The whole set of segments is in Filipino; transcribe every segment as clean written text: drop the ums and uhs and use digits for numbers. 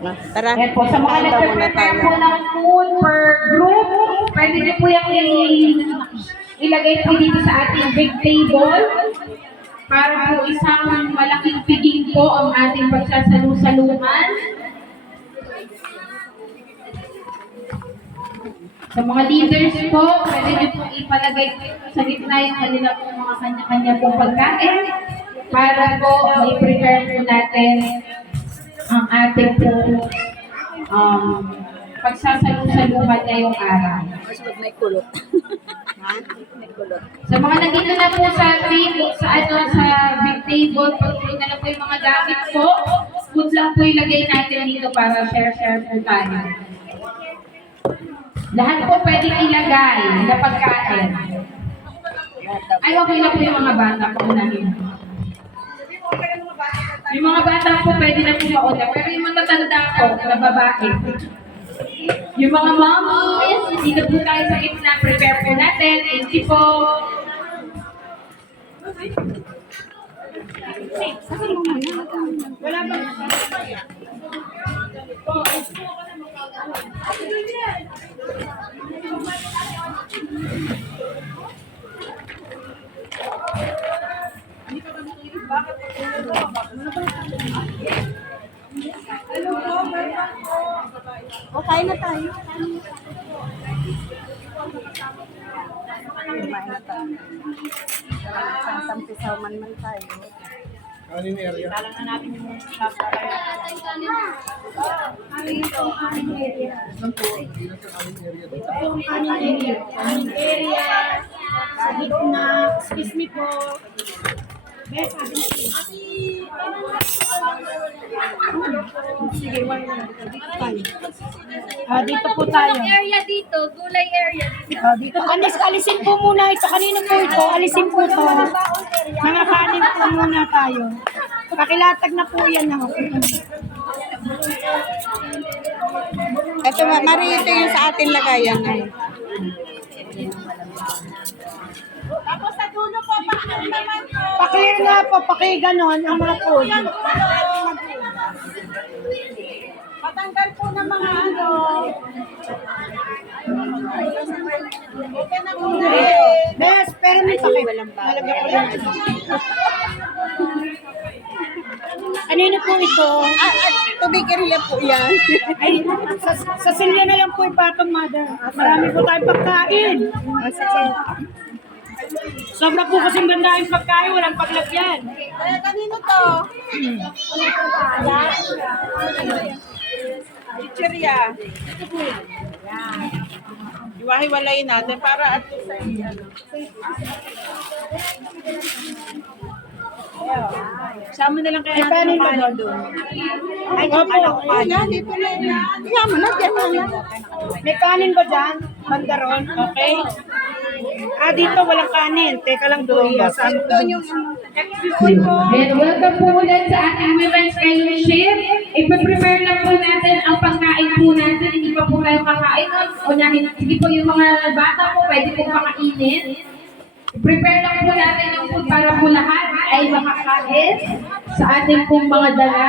Tara. Ayan po, sa mga Kain daw muna nagpe-prepare tayo. po ng food per group, pwede niyo po yung ilagay po dito sa ating big table para po isang malaking piging po ang ating pagsasalu-saluhan. Sa mga leaders po, pwede niyo po ipalagay sa gitna yung kanila po mga kanya-kanya pong pagkain para po i-prepare po natin ang ating po pagsasalu-saluhan ngayong araw. May kulot. May kulot. Sa mga nandito na po sa table, sa big table, pag-play na lang po yung mga gamit po, food lang po ilagay natin dito para share-share po tayo. Lahat po pwedeng ilagay na pagkain. Ay, okay na po yung mga bata po unahin. Yung mga bata po pwede na po mauna, pero yung matatanda po na babae. Yung mga mommies, dito po tayo sa gitna, prepare po natin. Thank you po. Wala ba? O, kain na tayo. Kumain na tayo. Sampisaw man tayo. Kanin area. Kanin area. Sabi ko na, excuse me po. Bes, sabi ko, sige, wala na. Dito tayo. Dito po tayo. Area dito, gulay area. Dito. Alisin po muna ito. Kanino po ito? Alisin po ito. Mga kanin po muna tayo. Pakilatag na po yan. Ito, Mari, ito yung sa atin lagayan. Ay. Tapos sa dulo po, bakit naman po? Paklir nga po, pakiganon ang mga food. Patanggal po ng mga ano. Okay na po. Bes, pero may Talaga po yan. Kanino po ito? Tubig area po yan. Ay, sa silya na lang po ipatong, mother. Marami po tayong pagkain. Sobra po kasing ganda yung pagkain, walang paglagyan. Kaya kanino to? Chicheria. Iwahiwalayin natin para at least ay ano. Sama na lang kaya natin yung kanin doon. Ay, opo. Yan, dito na yan. Yan mo na, yan mo na. May kanin ba dyan? Bandaron? Okay. Dito walang kanin. Teka lang doon. Doon yung And welcome po ulit sa ating Women's Fellowship. Ipa-prepare lang po natin ang pagkain po natin. Hindi pa po tayo kakain. Unahin, sige po yung mga bata po, pwede po makainin. Prepare lang po natin yung food para po lahat ay makakain sa ating pong mga dala.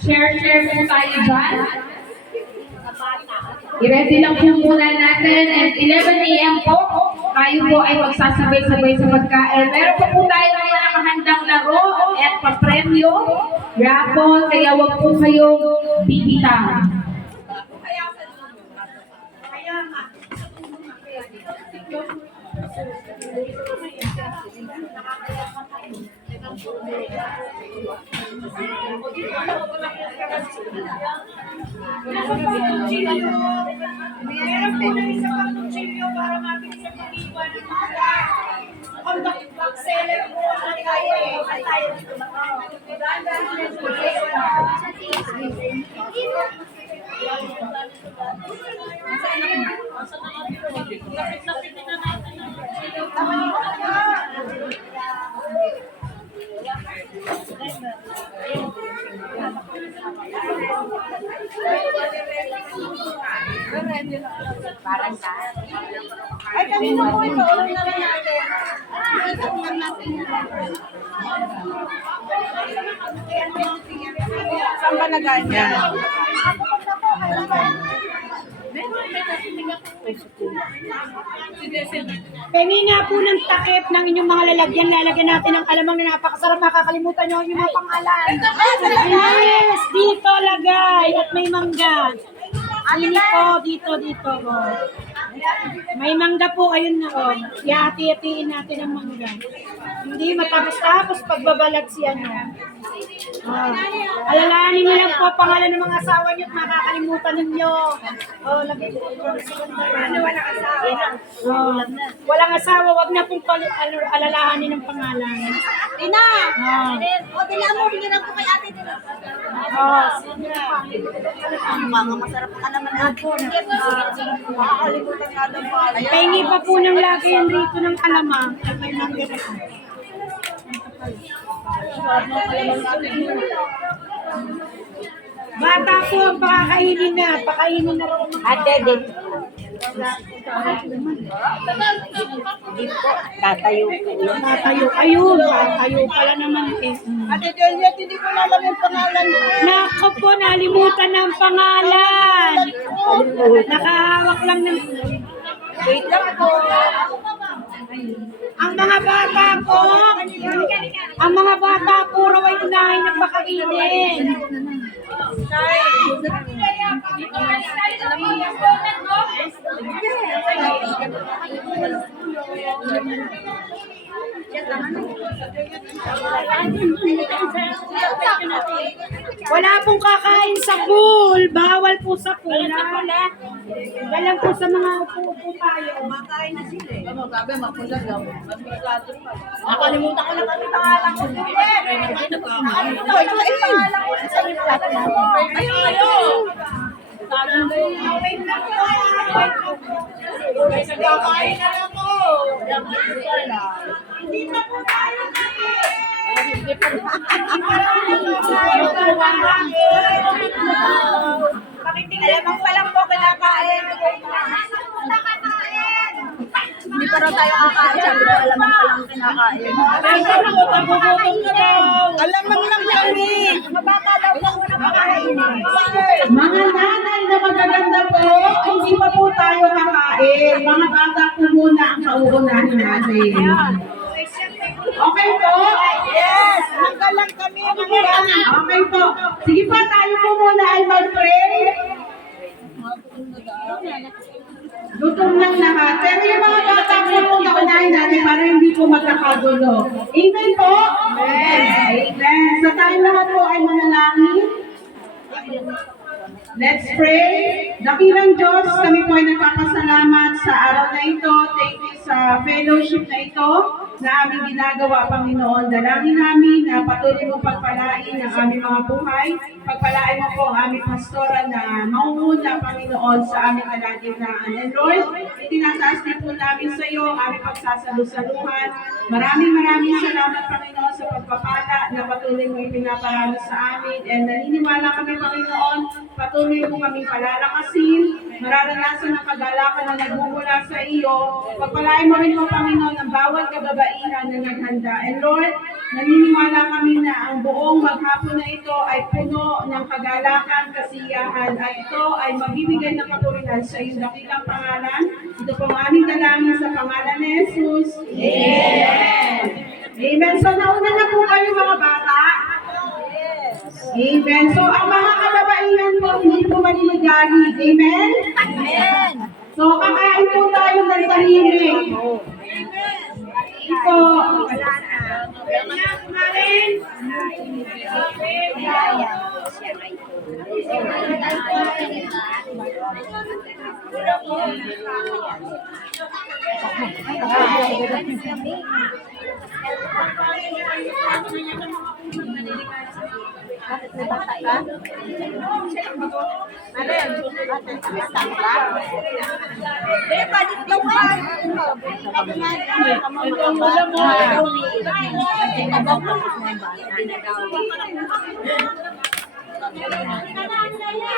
Share po tayo dyan. I-ready lang po muna natin at 11 a.m. po, tayo po ay magsasabay-sabay sa pagkain. Meron po tayo ng mga nakahandang laro at papremyo, raffle, kaya wag po kayong bibitaw. Meron po na isa pang kutsilyo para mabilis ang pag-iwan ng mga on the back seller po ang tayo. Ay, kanino po ito? Ulam na lang natin. natin. Saan ba naganya? Pengi nga po ng takip ng inyong mga lalagyan. Lalagyan natin ng alamang na napakasarap. Makakalimutan nyo yung mga pangalan. Yes, dito lagay. At may mangga. Sini po, dito. Oh. May mangga po, ayun na. Oh. Ihati-hatiin natin ang mangga. Hindi matapos-tapos pagbabalag siya. No? Oh. Alalahanin niyo lang po pangalan ng mga asawa niyo at makakalimutan ninyo. Oh, lagay po. Walang asawa. Oh. Walang asawa, wag na pong alalahanin ng pangalan. Tina! Oh. O, dinamor niyo na po kay ate Tina. Oh. Mga masarap ka naman natin. Makakalimutan nga daw pa. Pahingi pa po ng lagi yan rito ng alamang. May mangga na po. Bata po ang pakakainin na. Pakainin na rin. Ate, din. Tatayo po yun. Tatayo. Ayun. Tatayo pala naman eh. Ate Juliet, hindi ko na alam yung pangalan mo. Nako po, nalimutan ng pangalan. Nakahawak lang ng... Wait lang po. Ang mga bata po raw ay unahin na pakainin. Wala pong kakain sa pool. Bawal po sa pool. Galang po sa mga upo-upo tayo. Ano, sabi, mapunta daw. Magplato pa. Nakalimutan ko na kami pangalan ko. Alamang pa lang po kinakain. Hindi pa raw tayo kakain. Sabi ko alamang pa lang kinakain. Alamang lang kami. Mabata daw po muna pakain. Mga nanay na magaganda po, hindi pa po tayo kakain. Mga bata po muna ang pauunahin natin. Okay po? Yes, mangga lang kami. Mangga. Okay po. Sige pa, tayo po muna ay mag-pray. Gutom ng lahat. Pero yung mga bata po muna unahin natin para hindi po magkakagulo. Amen po? Amen. So tayo lahat po ay manalangin. Let's pray. Dakilang Diyos, kami po ay nagpapasalamat sa araw na ito. Thank you sa fellowship na ito na aming ginagawa, Panginoon. Dalangin namin na patuloy mong pagpalain ang aming mga buhay. Pagpalain mo po ang aming pastora na mangunguna, Panginoon, sa aming kalagitnaan. And Lord, itinataas na po namin sa iyo ang aming pagsasalusaluhan. Maraming salamat, Panginoon, sa pagpapala na patuloy mo ipinaparalo sa amin. And naniniwala kami, Panginoon, patuloy mo kaming palalakasin, mararanasan ang kagalakan na nagmumula sa iyo. Pagpalain mo rin mo, Panginoon, ang bawat kababaihan na naghanda. And Lord, naniniwala kami na ang buong maghapon na ito ay puno ng kagalakan, kasiyahan, at ito ay magbibigay ng kapurihan sa iyong dakilang pangalan. Ito po ang aming dalangin sa pangalan ni Jesus. Amen. Amen. So, nauna na po kayo mga bata. Amen. So, ang mga kababaihan po, hindi po maniligali. Amen? Amen. So, kakain po tayo ng tahimik. Ito. Bakit may bata ka? Alin? Bata ka? Eh, balik daw ka.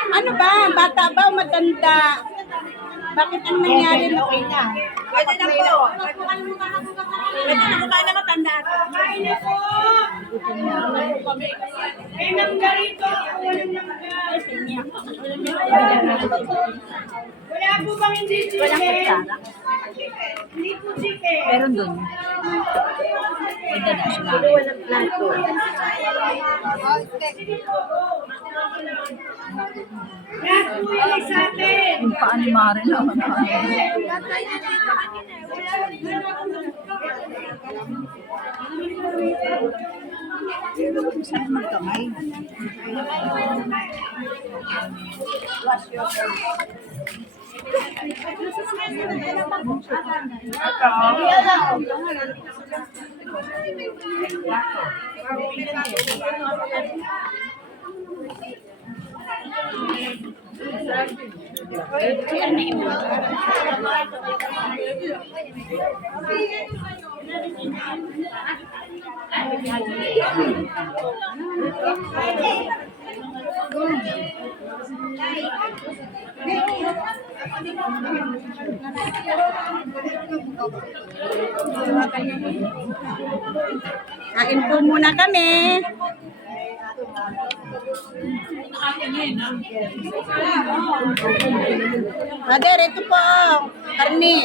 Ano ba? Bata ba o matanda? Bakit ang nangyari na? Okay na. Pwede na po. Pwede na po tayo na matanda. Kain na po! May mangga rito. Walang mangga. Wala po bang hindi chicken? Hindi po chicken. Meron dun. Pwede na siya. Walang plato. Lahat po yung sa atin. Paano mare naman? Saan magkamay? Kain po muna kami. Father, ito po. Karni.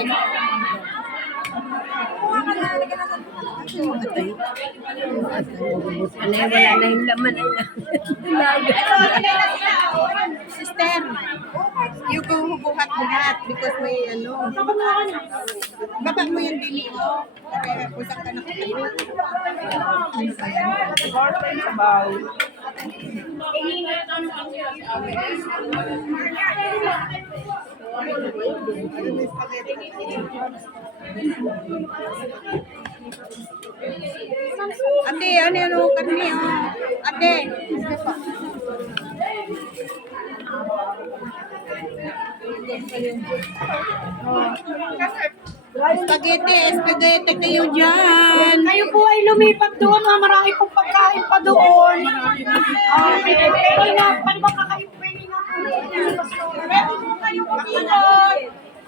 Wala na yung laman. Sister, you go buhat-buhat because may ano. Baba mo yung dili mo. Kaya pusak ka na kayo. Ano ba yan? Ate, ano karni? Ate. Spaghetti kayo dyan. Kayo po ay lumipat doon. Marami pong pagkain pa doon. Okay. Pwede nga. Paano ba kakain? Pwede nga po. Pwede mo kayo kumilot.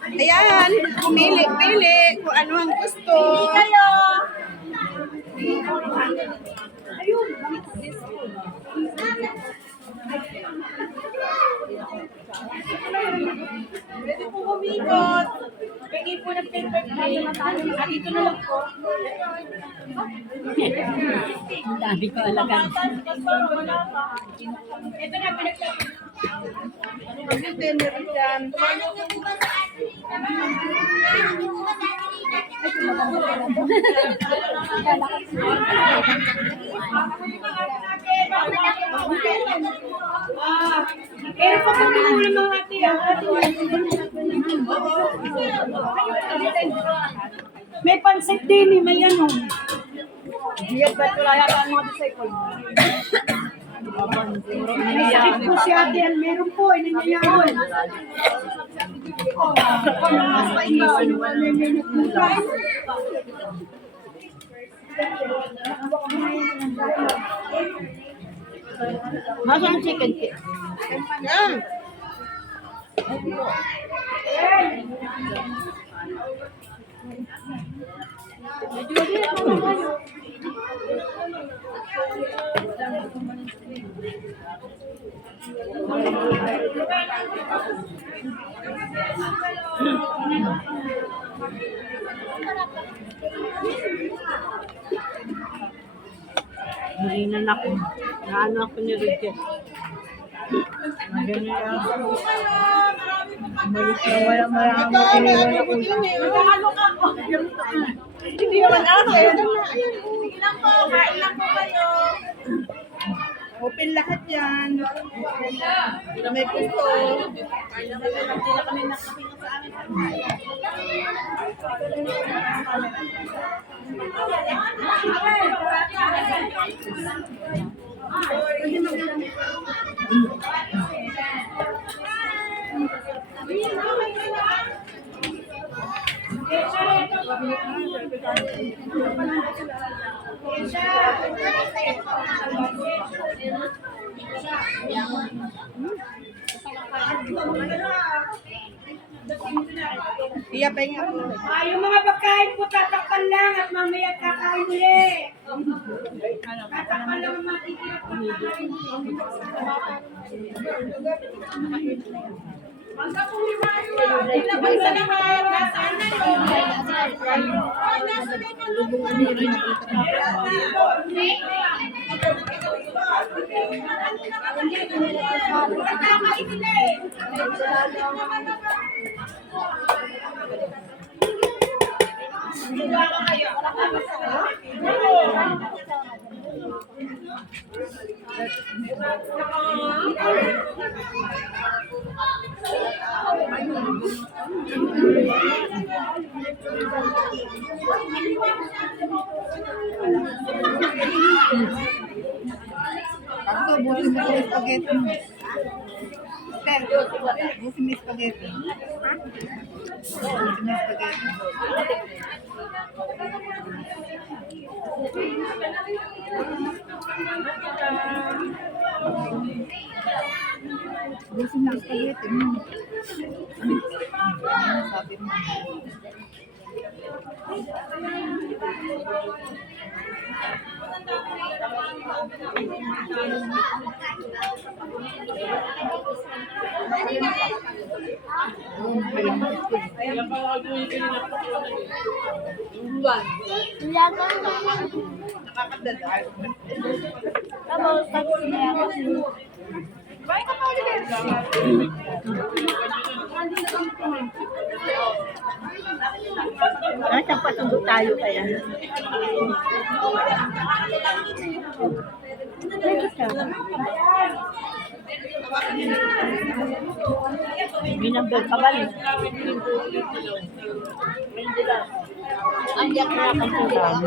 Ayan, pili kung ano ang gusto. Pili kayo. Ayun. Pwede po humikot. Pwede po ng paper plate. At ito na lang po. Dami ko alagan. Ito na, pinagsabi. Pero pa po ng mga ate. May pansit din, may ano. Yes, but wala yata ang mga disciple. May sakit po si ate. Meron po, nangyayari. Masa ang chicken cake? Yan. Marinan ako. Naano ako ni Ricky. Ito, may ano ko din eh. Hindi naman ako eh. Sige lang po, kain lang po kayo. Open lahat yan. Na may gusto. Hindi na kami nakahinga sa amin. Iya, pahinga po. Yung mga pagkain po, tatakpan lang at mamaya kakain ulit. Tatakpan lang ang matitira po kakain ulit. Ako, busin mo yung spaghetti mo. Pero, busin mo yung spaghetti. Busin mo yung spaghetti. Busin mo yung spaghetti mo. Ano sabi mo? Saan pasundo tayo kaya? Binambel ka ba rin? Andiyan ka na pagkulang.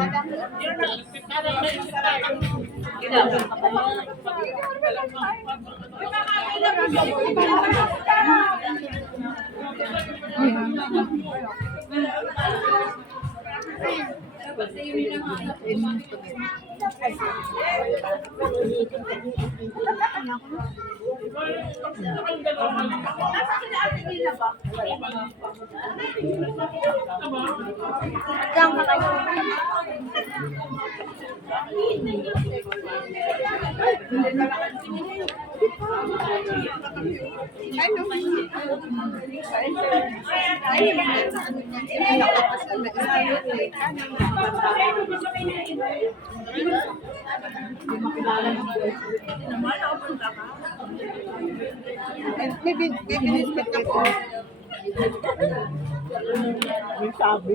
May binisket ako. May sabi.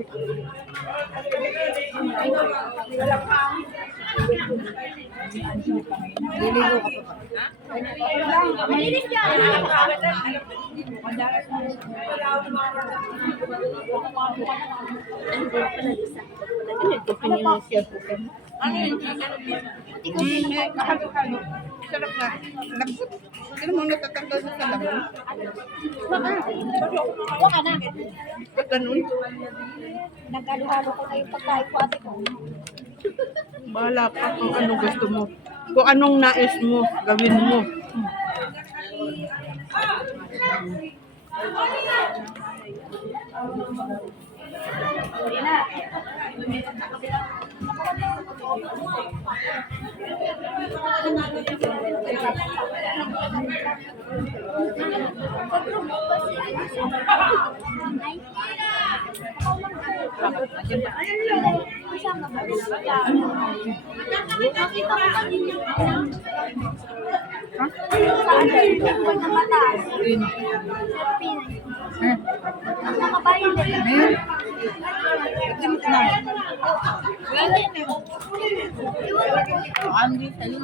Liligo ka pa ba? Malinis yan. Ano ito? Pininisya po ka mo? Sarap na. Lambot. Ano mo natatanggal mo sa lamon? Waka na. Ba't ganun? Nagalo-halo ko na yung pagkain ko ate ko. Bahala ka kung anong gusto mo. Kung anong nais mo, gawin mo. Andi, sa'yo.